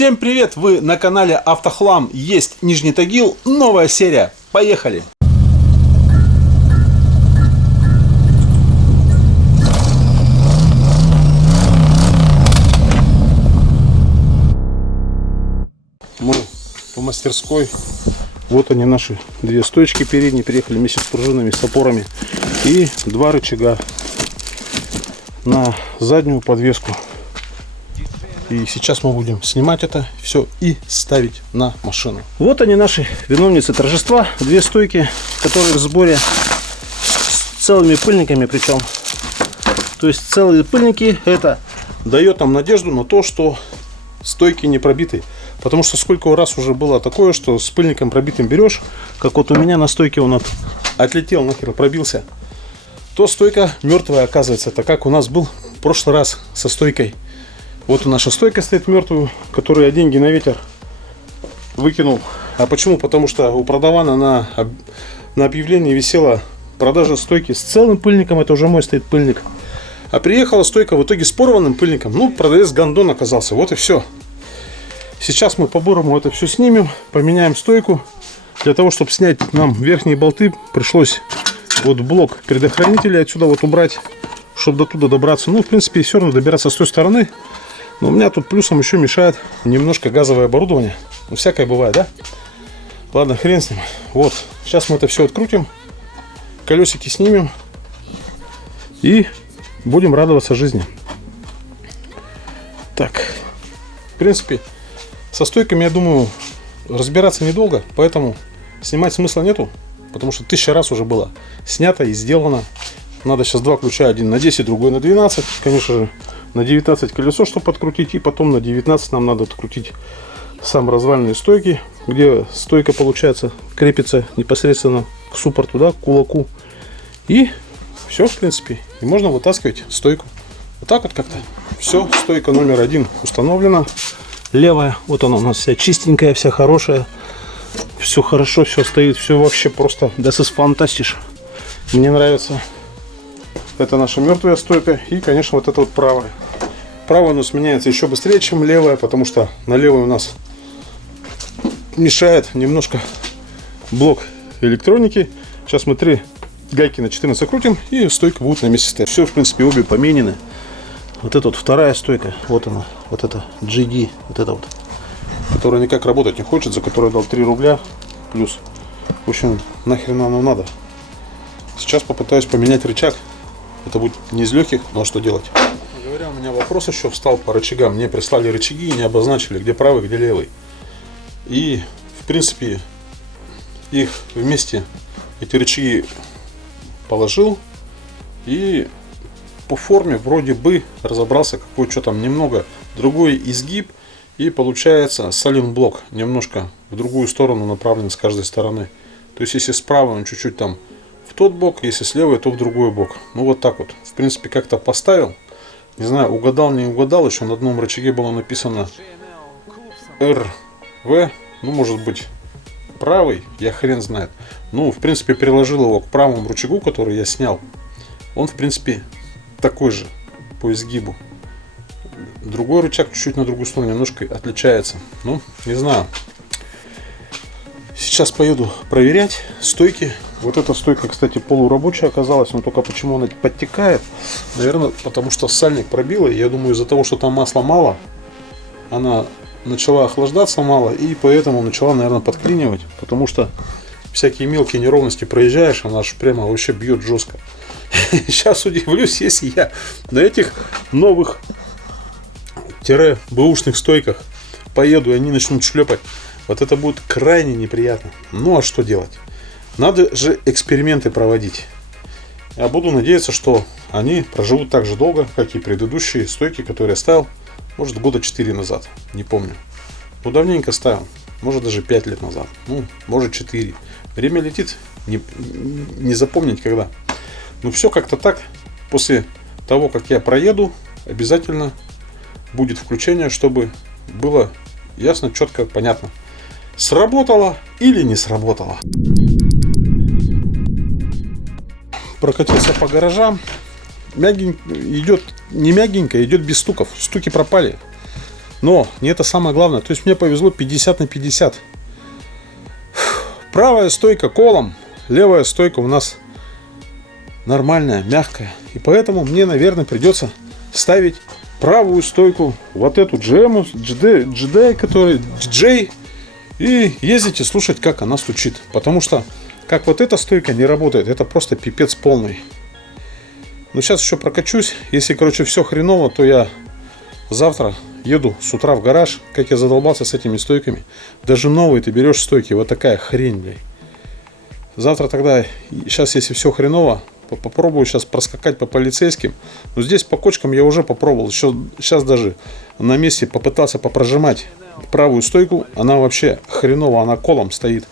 Всем привет! Вы на канале Автохлам. Есть Нижний Тагил. Новая серия. Поехали! Мы по мастерской. Вот они, наши две стойки передние. Приехали вместе с пружинами, с опорами. И два рычага на заднюю подвеску. И сейчас мы будем снимать это все и ставить на машину. Вот они, наши виновницы торжества. Две стойки, которые в сборе с целыми пыльниками. Причем, то есть целые пыльники, это дает нам надежду на то, что стойки не пробиты. Потому что сколько раз уже было такое, что с пыльником пробитым берешь, как вот у меня на стойке он отлетел, нахер пробился, то стойка мертвая оказывается. Так как у нас был в прошлый раз со стойкой. Вот наша стойка стоит мертвую, которую я деньги на ветер выкинул. А почему? Потому что у продавана на объявлении висела продажа стойки с целым пыльником. Это уже мой стоит пыльник. А приехала стойка в итоге с порванным пыльником. Ну, продавец гондон оказался. Вот и все. Сейчас мы по-бурому это все снимем. Поменяем стойку. Для того, чтобы снять нам верхние болты, пришлось вот блок предохранителя отсюда вот убрать, чтобы до туда добраться. Ну, в принципе, все равно добираться с той стороны. Но у меня тут плюсом еще мешает немножко газовое оборудование. Ну, всякое бывает, да? Ладно, хрен с ним. Вот, сейчас мы это все открутим. Колесики снимем. И будем радоваться жизни. Так, в принципе, со стойками, я думаю, разбираться недолго. Поэтому снимать смысла нету. Потому что 1000 раз уже было снято и сделано. Надо сейчас два ключа. Один на 10, другой на 12. Конечно же, на 19 колесо, чтобы подкрутить. И потом на 19 нам надо открутить сам развальные стойки, где стойка, получается, крепится непосредственно к суппорту, да, к кулаку. И все, в принципе. И можно вытаскивать стойку. Вот так вот как-то. Все, стойка номер 1 установлена. Левая, вот она у нас вся чистенькая, вся хорошая. Все хорошо, все стоит, все вообще просто das ist fantastisch. Мне нравится. Это наша мертвая стойка. И, конечно, вот это вот правая. Правая у нас меняется еще быстрее, чем левая, потому что на левой у нас мешает немножко блок электроники. Сейчас мы 3 гайки на 14 крутим, и стойка будет на месте стоять. Все, в принципе, обе поменены. Вот эта вот вторая стойка, вот она, вот это GD, вот это вот, которая никак работать не хочет, за которую я дал 3 рубля плюс. В общем, нахрена нам надо. Сейчас попытаюсь поменять рычаг. Это будет не из легких, но что делать? Говоря, у меня вопрос еще встал по рычагам. Мне прислали рычаги и не обозначили, где правый, где левый. И, в принципе, их вместе, эти рычаги, положил. И по форме вроде бы разобрался, какой что там немного другой изгиб. И получается саленблок немножко в другую сторону направлен с каждой стороны. То есть, если справа он чуть-чуть там в тот бок, если слева, то в другой бок. Ну вот так вот. В принципе, как-то поставил. Не знаю, угадал, не угадал. Еще на одном рычаге было написано РВ. Ну, может быть, правый. Я хрен знает. Ну, в принципе, приложил его к правому рычагу, который я снял. Он, в принципе, такой же по изгибу. Другой рычаг чуть-чуть на другую сторону немножко отличается. Ну, не знаю. Сейчас поеду проверять стойки. Вот эта стойка, кстати, полурабочая оказалась, но только почему она подтекает? Наверное, потому что сальник пробило. Я думаю, из-за того, что там масла мало, она начала охлаждаться мало, и поэтому начала, наверное, подклинивать. Потому что всякие мелкие неровности проезжаешь, она аж прямо вообще бьет жестко. Сейчас удивлюсь, если я на этих новых бэушных стойках поеду, и они начнут шлепать. Вот это будет крайне неприятно. Ну а что делать? Надо же эксперименты проводить. Я буду надеяться, что они проживут так же долго, как и предыдущие стойки, которые я ставил, может, года 4 назад. Не помню. Ну, давненько ставил. Может, даже 5 лет назад. Ну, может, 4. Время летит. Не запомнить когда. Ну, все как-то так. После того, как я проеду, обязательно будет включение, чтобы было ясно, четко, понятно. Сработало или не сработало. Прокатился по гаражам. Мягенько идет, не мягенько, идет без стуков. Стуки пропали. Но не это самое главное. То есть мне повезло 50 на 50. Правая стойка колом, левая стойка у нас нормальная, мягкая. И поэтому мне, наверное, придется ставить правую стойку, вот эту GD, который DJ, и ездить и слушать, как она стучит. Потому что, как вот эта стойка не работает, это просто пипец полный. Но сейчас еще прокачусь. Если, короче, все хреново, то я завтра еду с утра в гараж. Как я задолбался с этими стойками. Даже новые ты берешь стойки, вот такая хрень, блядь. Завтра тогда, сейчас, если все хреново, попробую сейчас проскакать по полицейским. Но здесь по кочкам я уже попробовал. Еще сейчас даже на месте попытался попрожимать правую стойку. Она вообще хреново, она колом стоит.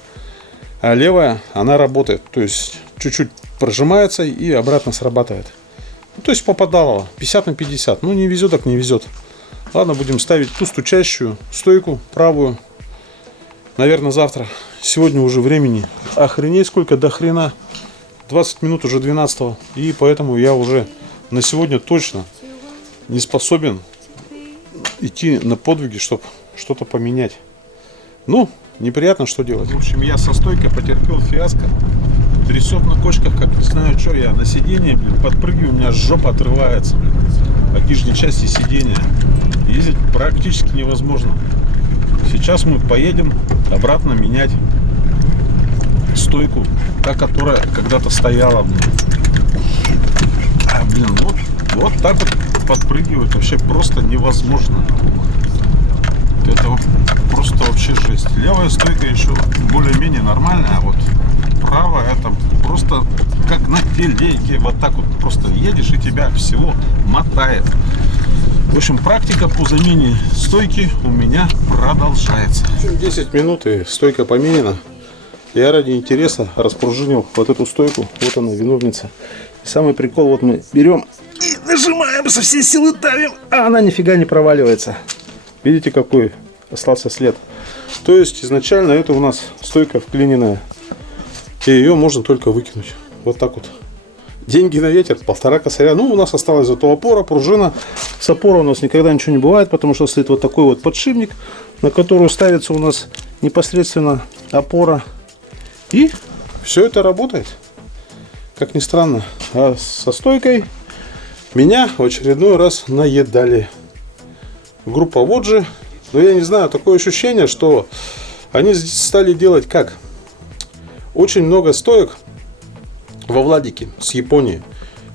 А левая, она работает. То есть чуть-чуть прожимается и обратно срабатывает. Ну, то есть попадало 50 на 50. Ну, не везет, так не везет. Ладно, будем ставить ту стучащую стойку, правую. Наверное, завтра. Сегодня уже времени охренеть сколько, до хрена. 20 минут уже 12-го. И поэтому я уже на сегодня точно не способен идти на подвиги, чтобы что-то поменять. Ну, неприятно, что делать. В общем, я со стойкой потерпел фиаско. Трясет на кочках, как не знаю, что я. На сиденье, блин, подпрыгиваю, у меня жопа отрывается, блин, от нижней части сиденья. Ездить практически невозможно. Сейчас мы поедем обратно менять стойку, та, которая когда-то стояла, блин. Блин, вот так вот подпрыгивать вообще просто невозможно. Это просто вообще жесть. Левая стойка еще более-менее нормальная, а вот правая это просто как на телеге. Вот так вот просто едешь и тебя всего мотает. В общем, практика по замене стойки у меня продолжается. 10 минут и стойка поменена. Я ради интереса распружинил вот эту стойку. Вот она, виновница. И самый прикол, вот мы берем и нажимаем, со всей силы давим, а она нифига не проваливается. Видите, какой остался след? То есть изначально это у нас стойка вклиненная. И ее можно только выкинуть. Вот так вот. Деньги на ветер, 1,5 косаря. Ну, у нас осталась зато опора, пружина. С опорой у нас никогда ничего не бывает, потому что стоит вот такой вот подшипник, на которую ставится у нас непосредственно опора. И все это работает. Как ни странно. А со стойкой меня в очередной раз наедали. Группа Воджи. Но я не знаю, такое ощущение, что они стали делать как? Очень много стоек во Владике с Японии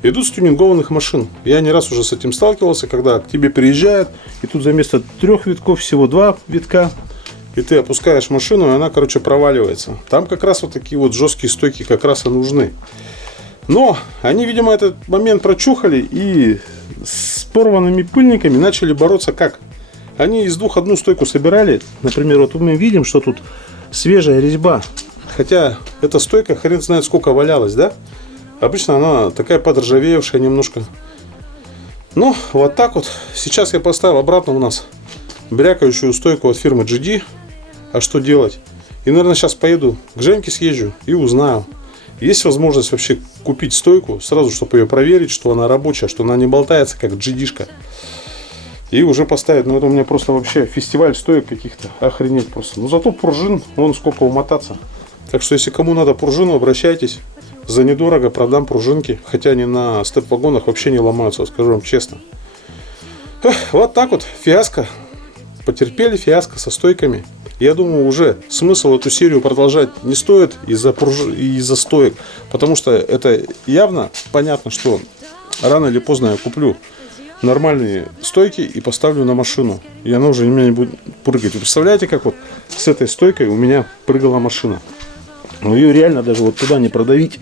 идут с тюнингованных машин. Я не раз уже с этим сталкивался, когда к тебе приезжают, и тут за место 3 витков всего 2 витка, и ты опускаешь машину, и она, короче, проваливается. Там как раз вот такие вот жесткие стойки как раз и нужны. Но они, видимо, этот момент прочухали и с порванными пыльниками начали бороться как? Они из 2 одну стойку собирали. Например, вот мы видим, что тут свежая резьба. Хотя эта стойка хрен знает сколько валялась, да? Обычно она такая подржавевшая немножко. Ну, вот так вот. Сейчас я поставил обратно у нас брякающую стойку от фирмы GD. А что делать? И, наверное, сейчас поеду к Женьке съезжу и узнаю. Есть возможность вообще купить стойку, сразу, чтобы ее проверить, что она рабочая, что она не болтается, как GD-шка. И уже поставить. Ну, это у меня просто вообще фестиваль стоек каких-то. Охренеть просто. Но зато пружин, вон сколько умотаться. Так что, если кому надо пружину, обращайтесь. За недорого продам пружинки. Хотя они на степ-вагонах вообще не ломаются, скажу вам честно. Вот так вот. Фиаско. Потерпели фиаско со стойками. Я думаю, уже смысл эту серию продолжать не стоит из-за стоек. Потому что это явно понятно, что рано или поздно я куплю нормальные стойки и поставлю на машину. И она уже у меня не будет прыгать. Вы представляете, как вот с этой стойкой у меня прыгала машина. Но ее реально даже вот туда не продавить.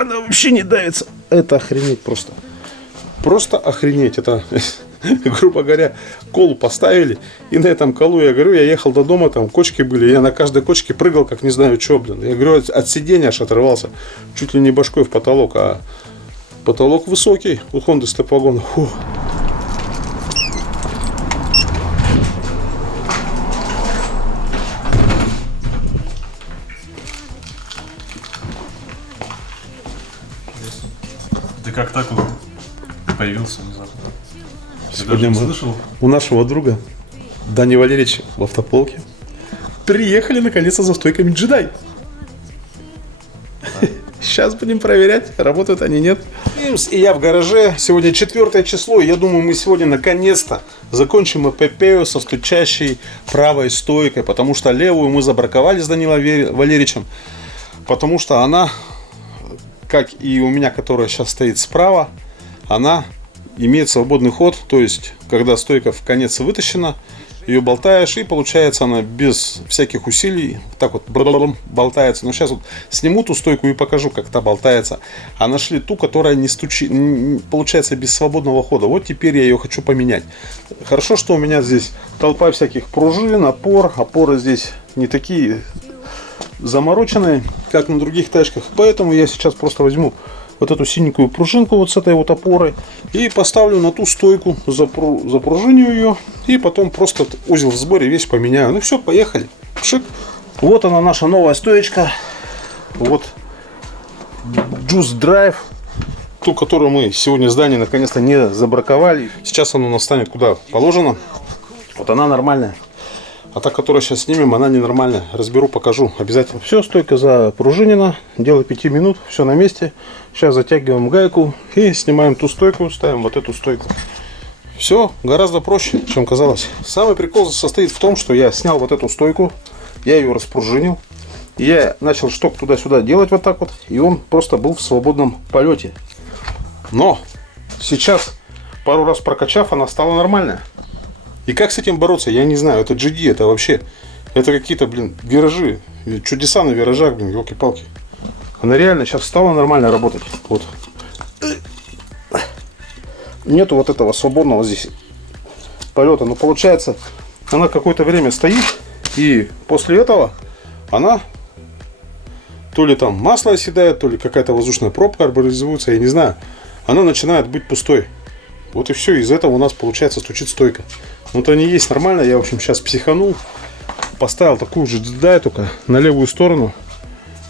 Она вообще не давится. Это охренеть просто. Просто охренеть. Это, грубо говоря, колу поставили. И на этом колу, я говорю, я ехал до дома, там кочки были. Я на каждой кочке прыгал, как не знаю что, блин. Я говорю, от сиденья аж отрывался. Чуть ли не башкой в потолок. А потолок высокий у Honda степ-вагона. Ты как так вот появился внезапно? Сегодня мы у нашего друга Дани Валерьевича в автополке приехали наконец-то за стойками джедай. Сейчас будем проверять, работают они, нет. И я в гараже. Сегодня 4 число. Я думаю, мы сегодня наконец-то закончим эпопею со стучащей правой стойкой. Потому что левую мы забраковали с Данилом Валерьевичем. Потому что она, как и у меня, которая сейчас стоит справа, она имеет свободный ход. То есть, когда стойка в конец вытащена, ее болтаешь, и получается она без всяких усилий так вот болтается. Но сейчас вот сниму ту стойку и покажу, как та болтается. А нашли ту, которая не стучит, получается без свободного хода. Вот теперь я ее хочу поменять. Хорошо, что у меня здесь толпа всяких пружин, опор. Опоры здесь не такие замороченные, как на других тачках. Поэтому я сейчас просто возьму вот эту синенькую пружинку вот с этой вот опорой и поставлю на ту стойку, запружиню ее, и потом просто узел в сборе весь поменяю. Ну все, поехали. Пшик. Вот она, наша новая стоечка. Вот Juice Drive, ту, которую мы сегодня с Даней наконец-то не забраковали. Сейчас она у нас станет куда положено. Вот она нормальная. А та, которую сейчас снимем, она ненормальная. Разберу, покажу обязательно. Все, стойка запружинена. Дело 5 минут. Все на месте. Сейчас затягиваем гайку и снимаем ту стойку. Ставим вот эту стойку. Все гораздо проще, чем казалось. Самый прикол состоит в том, что я снял вот эту стойку. Я ее распружинил. Я начал шток туда-сюда делать вот так вот. И он просто был в свободном полете. Но сейчас, пару раз прокачав, она стала нормальная. И как с этим бороться, я не знаю. Это GD, это вообще, это какие-то, виражи, чудеса на виражах, елки-палки. Она реально сейчас стала нормально работать. Вот. Нету вот этого свободного здесь полета. Но получается, она какое-то время стоит, и после этого она то ли там масло оседает, то ли какая-то воздушная пробка образуется, я не знаю. Она начинает быть пустой. Вот и все, из этого у нас получается стучит стойка. Вот они есть нормально. Я, в общем, сейчас психанул. Поставил такую же джедай, только на левую сторону.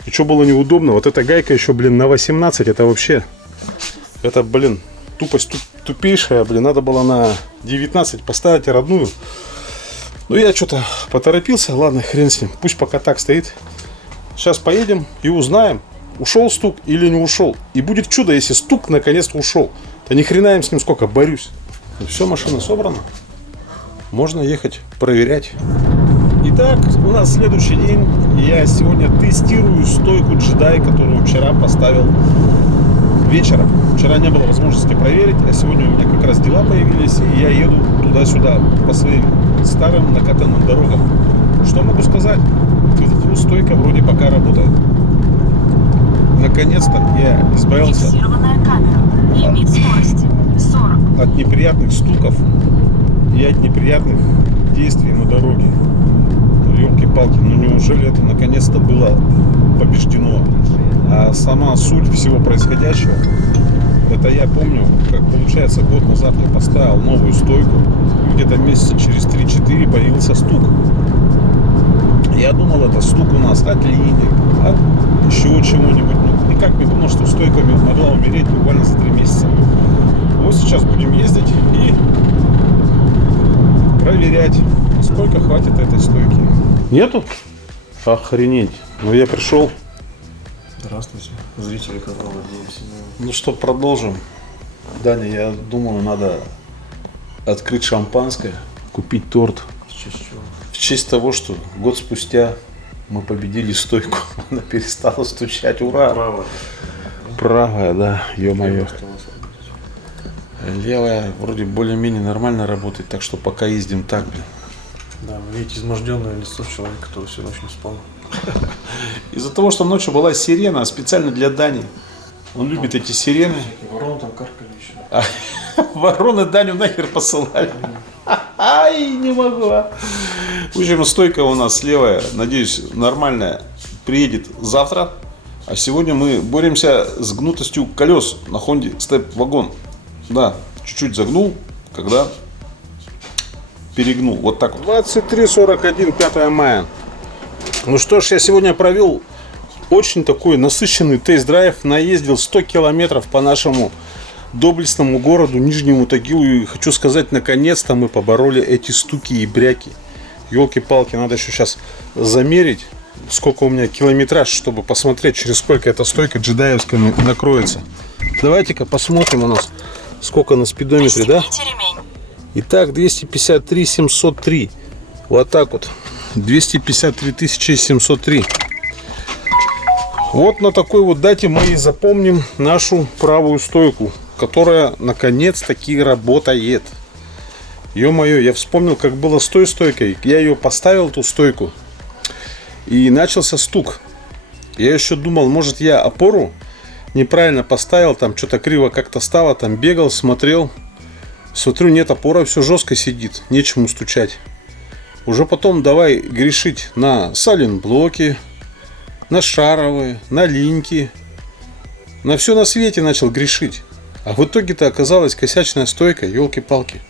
И что было неудобно, вот эта гайка еще, на 18. Это вообще, это, тупость тупейшая, надо было на 19 поставить родную. Но я что-то поторопился. Ладно, хрен с ним. Пусть пока так стоит. Сейчас поедем и узнаем, ушел стук или не ушел. И будет чудо, если стук наконец-то ушел. Да ни хрена им с ним сколько, борюсь. Ну, все, машина собрана. Можно ехать проверять. Итак, у нас следующий день. Я сегодня тестирую стойку джедай, которую вчера поставил вечером. Вчера не было возможности проверить, а сегодня у меня как раз дела появились, и я еду туда-сюда по своим старым накатанным дорогам. Что могу сказать? Стойка вроде пока работает. Наконец-то я избавился от неприятных стуков и от неприятных действий на дороге. Ну, елки-палки, ну неужели это наконец-то было побеждено? А сама суть всего происходящего, это я помню, как получается год назад я поставил новую стойку, где-то месяца через 3-4 появился стук. Я думал, это стук у нас от линии, от еще чего-нибудь. Ну, никак не думал, что стойка могла умереть буквально за 3 месяца. Вот сейчас будем ездить и проверять, сколько хватит этой стойки. Нету? Охренеть. Ну я пришел. Здравствуйте, зрители канала DMC. Ну что, продолжим. Даня, я думаю, надо открыть шампанское, купить торт. В честь чего? В честь того, что год спустя мы победили стойку. Она перестала стучать. Ура! Правая. Правая, да, ё-моё. Левая вроде более-менее нормально работает, так что пока ездим так, Да, вы видите изможденное лицо человека, который всю ночь не спал. Из-за того, что ночью была сирена специально для Дани. Он любит эти сирены. Вороны там каркали еще. А вороны Даню нахер посылали. Ай, не могу. В общем, стойка у нас левая, надеюсь, нормальная, приедет завтра. А сегодня мы боремся с гнутостью колес на Honda Step Wagon. Да, чуть-чуть загнул, когда перегнул. Вот так вот. 23:41, 5 мая. Ну что ж, я сегодня провел очень такой насыщенный тест-драйв. Наездил 100 километров по нашему доблестному городу Нижнему Тагилу. И хочу сказать, наконец-то мы побороли эти стуки и бряки. Ёлки-палки, надо еще сейчас замерить, сколько у меня километраж, чтобы посмотреть, через сколько эта стойка джедаевская накроется. Давайте-ка посмотрим у нас, сколько на спидометре, да? Итак, 253 703. Вот так вот. 253 703. Вот на такой вот дате мы и запомним нашу правую стойку, которая наконец-таки работает. Ё-моё, я вспомнил, как было с той стойкой. Я ее поставил, эту стойку, и начался стук. Я еще думал, может, я опору неправильно поставил, там что-то криво как-то стало, там бегал, смотрел. Смотрю, нет, опора все жестко сидит, нечему стучать. Уже потом давай грешить на сайлент-блоки, на шаровые, на линьки. На все на свете начал грешить. А в итоге-то оказалась косячная стойка, елки-палки.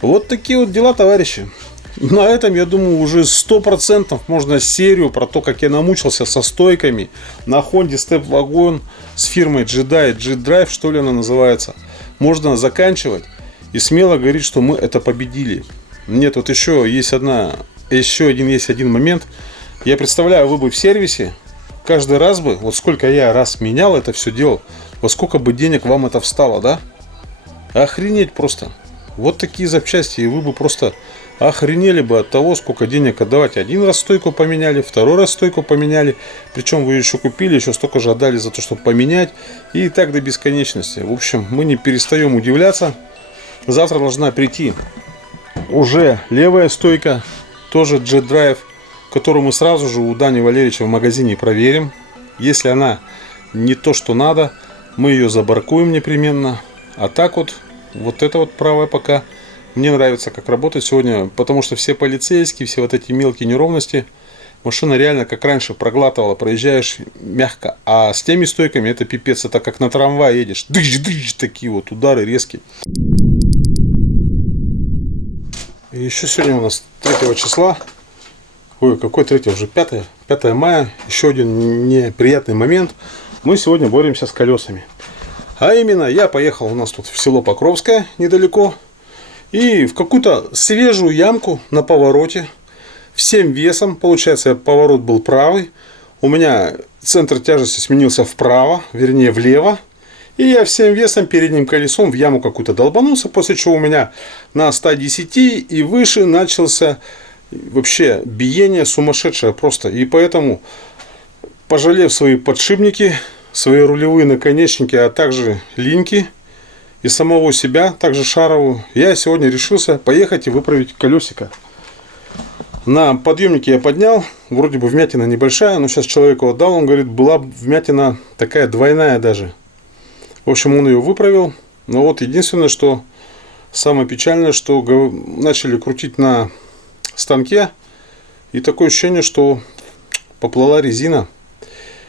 Вот такие вот дела, товарищи. На этом, я думаю, уже 100% можно серию про то, как я намучился со стойками на Honda Step Wagon с фирмой Jedi, J-Drive, что ли она называется, можно заканчивать и смело говорить, что мы это победили. Нет, вот еще есть один момент. Я представляю, вы бы в сервисе каждый раз бы, вот сколько я раз менял это все дело, во сколько бы денег вам это встало, да? Охренеть просто. Вот такие запчасти, и вы бы просто охренели бы от того, сколько денег отдавать. Один раз стойку поменяли, второй раз стойку поменяли. Причем вы еще купили, еще столько же отдали за то, чтобы поменять. И так до бесконечности. В общем, мы не перестаем удивляться. Завтра должна прийти уже левая стойка, тоже J-Drive, которую мы сразу же у Дани Валерьевича в магазине проверим. Если она не то, что надо, мы ее забаркуем непременно. А так вот, вот это вот правая пока мне нравится, как работает сегодня, потому что все полицейские, все вот эти мелкие неровности, машина реально как раньше проглатывала, проезжаешь мягко. А с теми стойками это пипец, это как на трамвае едешь. Дыщ-дыщ, такие вот удары резкие. И еще сегодня у нас 3 числа. Ой, какой 3? Уже 5 мая. Еще один неприятный момент. Мы сегодня боремся с колесами. А именно, я поехал у нас тут в село Покровское, недалеко. И в какую-то свежую ямку на повороте. Всем весом. Получается, поворот был правый. У меня центр тяжести сменился вправо, вернее влево. И я всем весом передним колесом в яму какую-то долбанулся. После чего у меня на 110 и выше начался вообще биение сумасшедшее просто. И поэтому, пожалев свои подшипники, свои рулевые наконечники, а также линьки и самого себя, также шаровую, я сегодня решился поехать и выправить колесико. На подъемнике я поднял, вроде бы вмятина небольшая, но сейчас человеку отдал, он говорит, была вмятина такая двойная даже. В общем, он ее выправил. Но вот единственное, что самое печальное, что начали крутить на станке, и такое ощущение, что поплыла резина.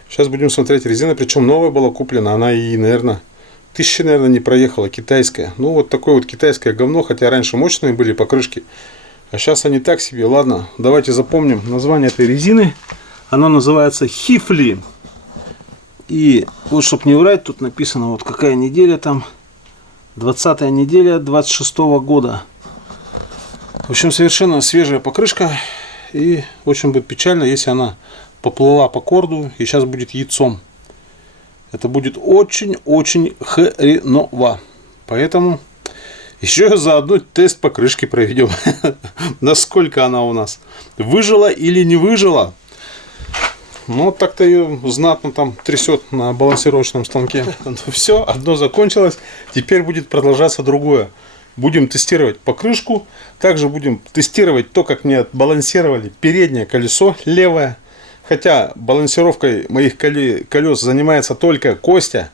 Сейчас будем смотреть, резина, причем новая была куплена, она и, наверное, 1000, наверное, не проехала, китайская. Ну, вот такое вот китайское говно, хотя раньше мощные были покрышки, а сейчас они так себе. Ладно, давайте запомним название этой резины. Она называется Хифли. И вот, чтобы не врать, тут написано, вот какая неделя там, 20-я неделя 26-го года. В общем, совершенно свежая покрышка. И очень будет печально, если она поплыла по корду и сейчас будет яйцом. Это будет очень-очень хреново. Поэтому еще заодно тест покрышки проведем. Насколько она у нас выжила или не выжила. Ну, так-то ее знатно там трясет на балансировочном станке. Все, одно закончилось. Теперь будет продолжаться другое. Будем тестировать покрышку. Также будем тестировать то, как мне отбалансировали переднее колесо левое. Хотя балансировкой моих колес занимается только Костя.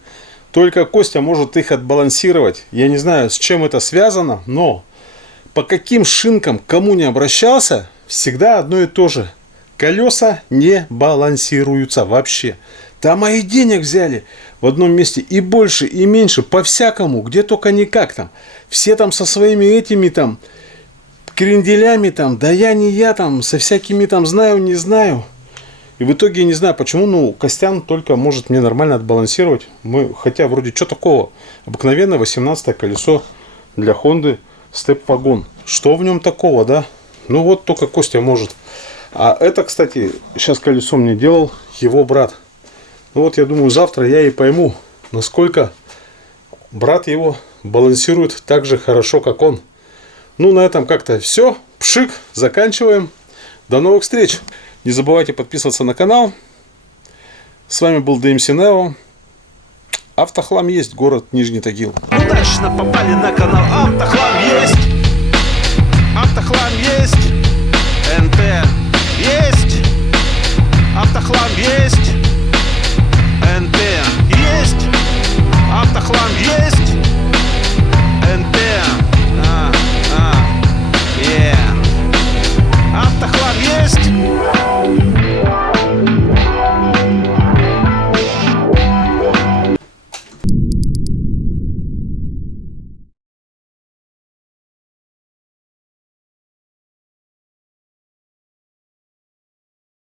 Только Костя может их отбалансировать. Я не знаю, с чем это связано, но по каким шинкам кому не обращался, всегда одно и то же. Колеса не балансируются вообще. Там и денег взяли в одном месте и больше, и меньше, по-всякому, где только никак там. Все там со своими этими там кренделями там, да я не я там, со всякими там знаю, не знаю. И в итоге я не знаю почему, ну, Костян только может мне нормально отбалансировать. Хотя вроде что такого? Обыкновенное 18 колесо для Honda степ-вагон. Что в нем такого, да? Ну вот только Костя может. А это, кстати, сейчас колесо мне делал его брат. Ну вот я думаю, завтра я и пойму, насколько брат его балансирует так же хорошо, как он. Ну на этом как-то все. Пшик, заканчиваем. До новых встреч. Не забывайте подписываться на канал. С вами был DMC Neo. Автохлам есть, город Нижний Тагил. Удачно попали на канал Автохлам есть. Автохлам есть. НТ есть. Автохлам есть. НТ есть. Автохлам есть.